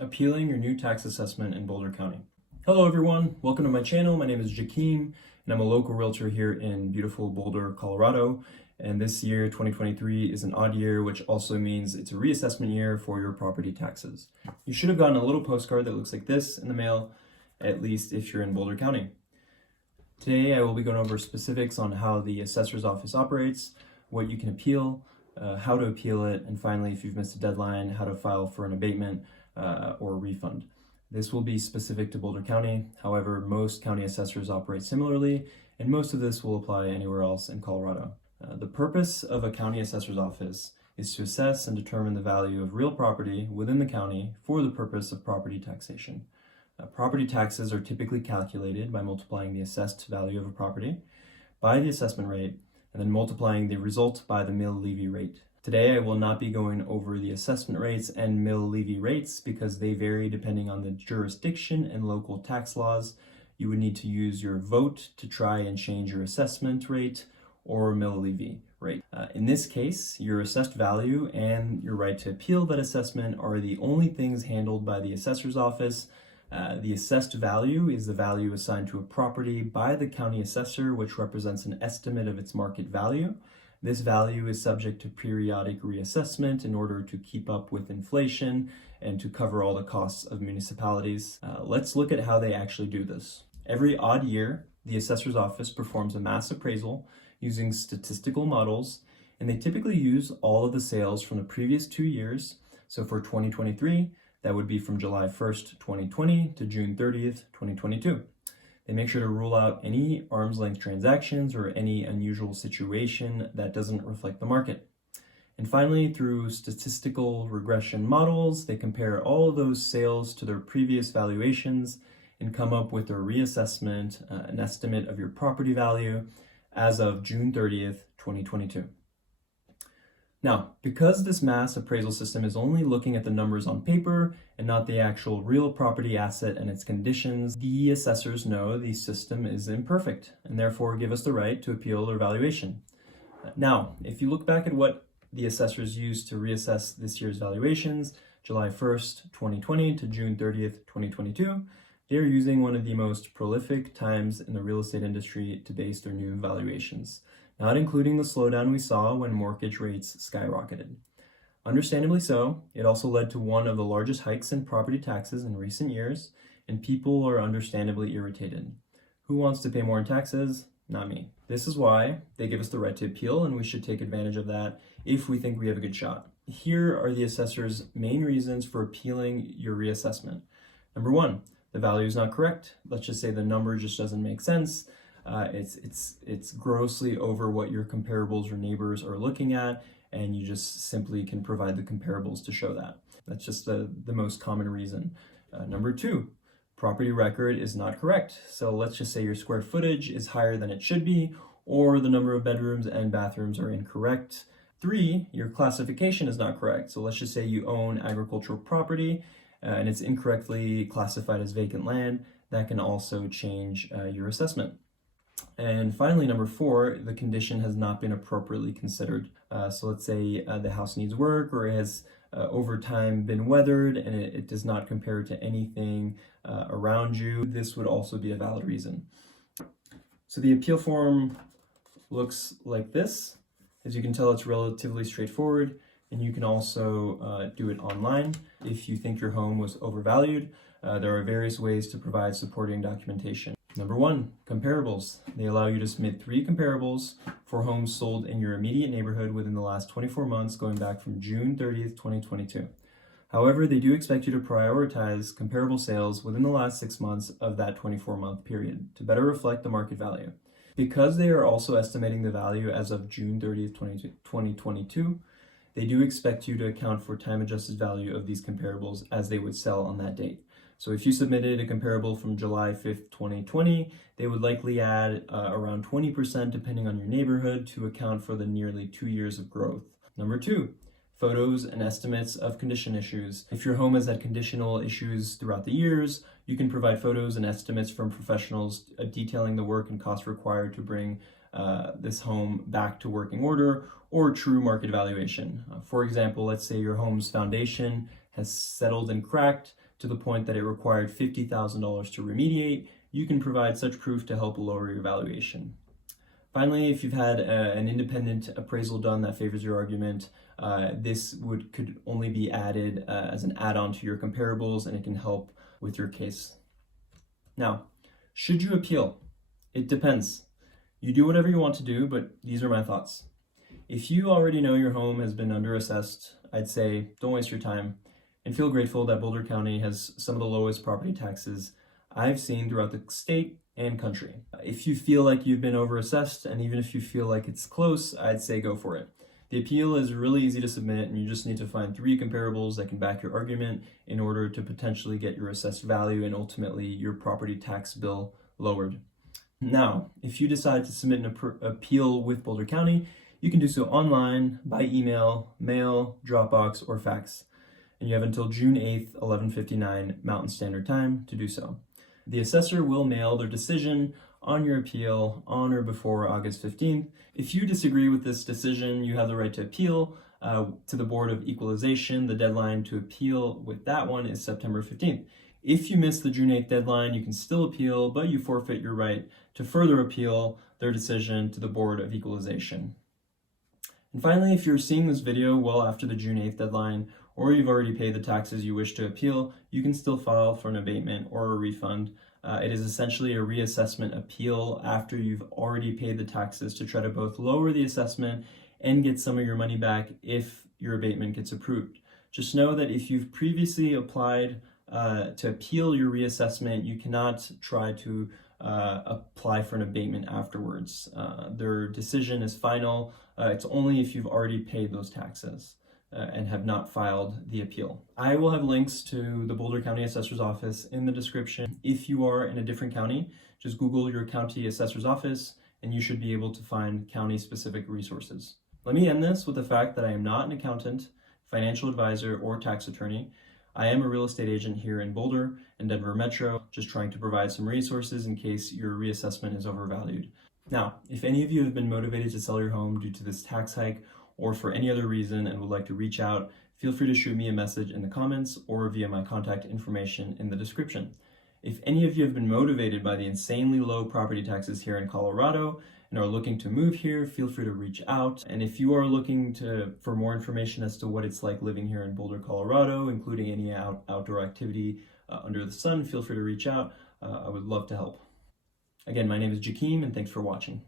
Appealing your new tax assessment in Boulder County. Hello everyone, welcome to my channel. My name is Joaquim and I'm a local realtor here in beautiful Boulder, Colorado. And this year, 2023, is an odd year, which also means it's a reassessment year for your property taxes. You should have gotten a little postcard that looks like this in the mail, at least if you're in Boulder County. Today I will be going over specifics on how the assessor's office operates, what you can appeal, how to appeal it, and finally, if you've missed a deadline, how to file for an abatement or refund. This will be specific to Boulder County. However, most county assessors operate similarly, and most of this will apply anywhere else in Colorado. The purpose of a county assessor's office is to assess and determine the value of real property within the county for the purpose of property taxation. Property taxes are typically calculated by multiplying the assessed value of a property by the assessment rate and then multiplying the result by the mill levy rate. Today, I will not be going over the assessment rates and mill levy rates because they vary depending on the jurisdiction and local tax laws. You would need to use your vote to try and change your assessment rate or mill levy rate. In this case, your assessed value and your right to appeal that assessment are the only things handled by the assessor's office. The assessed value is the value assigned to a property by the county assessor, which represents an estimate of its market value. This value is subject to periodic reassessment in order to keep up with inflation and to cover all the costs of municipalities. Let's look at how they actually do this. Every odd year, the assessor's office performs a mass appraisal using statistical models, and they typically use all of the sales from the previous 2 years. So for 2023, that would be from July 1st, 2020 to June 30th, 2022. They make sure to rule out any arm's length transactions or any unusual situation that doesn't reflect the market. And finally, through statistical regression models, they compare all of those sales to their previous valuations and come up with their reassessment, an estimate of your property value as of June 30th, 2022. Now, because this mass appraisal system is only looking at the numbers on paper and not the actual real property asset and its conditions, the assessors know the system is imperfect and therefore give us the right to appeal their valuation. Now, if you look back at what the assessors used to reassess this year's valuations, July 1st, 2020 to June 30th, 2022, they're using one of the most prolific times in the real estate industry to base their new valuations, not including the slowdown we saw when mortgage rates skyrocketed. Understandably so, it also led to one of the largest hikes in property taxes in recent years, and people are understandably irritated. Who wants to pay more in taxes? Not me. This is why they give us the right to appeal, and we should take advantage of that if we think we have a good shot. Here are the assessor's main reasons for appealing your reassessment. Number one, the value is not correct. Let's just say the number just doesn't make sense. It's grossly over what your comparables or neighbors are looking at, and you just simply can provide the comparables to show that. That's just the most common reason. Number two, property record is not correct. So let's just say your square footage is higher than it should be, or the number of bedrooms and bathrooms are incorrect. Three, your classification is not correct. So let's just say you own agricultural property and it's incorrectly classified as vacant land. That can also change your assessment. And finally, number four, the condition has not been appropriately considered. So let's say the house needs work or it has over time been weathered and it does not compare to anything around you. This would also be a valid reason. So the appeal form looks like this. As you can tell, it's relatively straightforward, and you can also do it online. If you think your home was overvalued, there are various ways to provide supporting documentation. Number one, comparables. They allow you to submit 3 comparables for homes sold in your immediate neighborhood within the last 24 months, going back from June 30th, 2022. However, they do expect you to prioritize comparable sales within the last 6 months of that 24-month period to better reflect the market value. Because they are also estimating the value as of June 30th, 2022, they do expect you to account for time-adjusted value of these comparables as they would sell on that date. So if you submitted a comparable from July 5th, 2020, they would likely add around 20% depending on your neighborhood to account for the nearly 2 years of growth. Number two, photos and estimates of condition issues. If your home has had conditional issues throughout the years, you can provide photos and estimates from professionals detailing the work and costs required to bring this home back to working order or true market valuation. For example, let's say your home's foundation has settled and cracked, to the point that it required $50,000 to remediate, you can provide such proof to help lower your valuation. Finally, if you've had an independent appraisal done that favors your argument, this could only be added as an add-on to your comparables, and it can help with your case. Now, should you appeal? It depends. You do whatever you want to do, but these are my thoughts. If you already know your home has been underassessed, I'd say don't waste your time and feel grateful that Boulder County has some of the lowest property taxes I've seen throughout the state and country. If you feel like you've been overassessed, and even if you feel like it's close, I'd say go for it. The appeal is really easy to submit, and you just need to find 3 comparables that can back your argument in order to potentially get your assessed value and ultimately your property tax bill lowered. Now, if you decide to submit an appeal with Boulder County, you can do so online, by email, mail, Dropbox, or fax. And you have until June 8th, 11:59 Mountain Standard Time to do so. The assessor will mail their decision on your appeal on or before August 15th. If you disagree with this decision, you have the right to appeal to the Board of Equalization. The deadline to appeal with that one is September 15th. If you miss the June 8th deadline, you can still appeal, but you forfeit your right to further appeal their decision to the Board of Equalization. And finally, if you're seeing this video well after the June 8th deadline, or you've already paid the taxes you wish to appeal, you can still file for an abatement or a refund. It is essentially a reassessment appeal after you've already paid the taxes to try to both lower the assessment and get some of your money back if your abatement gets approved. Just know that if you've previously applied to appeal your reassessment, you cannot try to apply for an abatement afterwards. Their decision is final. It's only if you've already paid those taxes and have not filed the appeal. I will have links to the Boulder County Assessor's Office in the description. If you are in a different county, just Google your county assessor's office and you should be able to find county-specific resources. Let me end this with the fact that I am not an accountant, financial advisor, or tax attorney. I am a real estate agent here in Boulder and Denver Metro, just trying to provide some resources in case your reassessment is overvalued. Now, if any of you have been motivated to sell your home due to this tax hike or for any other reason and would like to reach out, feel free to shoot me a message in the comments or via my contact information in the description. If any of you have been motivated by the insanely low property taxes here in Colorado and are looking to move here, feel free to reach out. And if you are looking for more information as to what it's like living here in Boulder, Colorado, including any outdoor activity under the sun, feel free to reach out. I would love to help. Again, my name is Joaquim, and thanks for watching.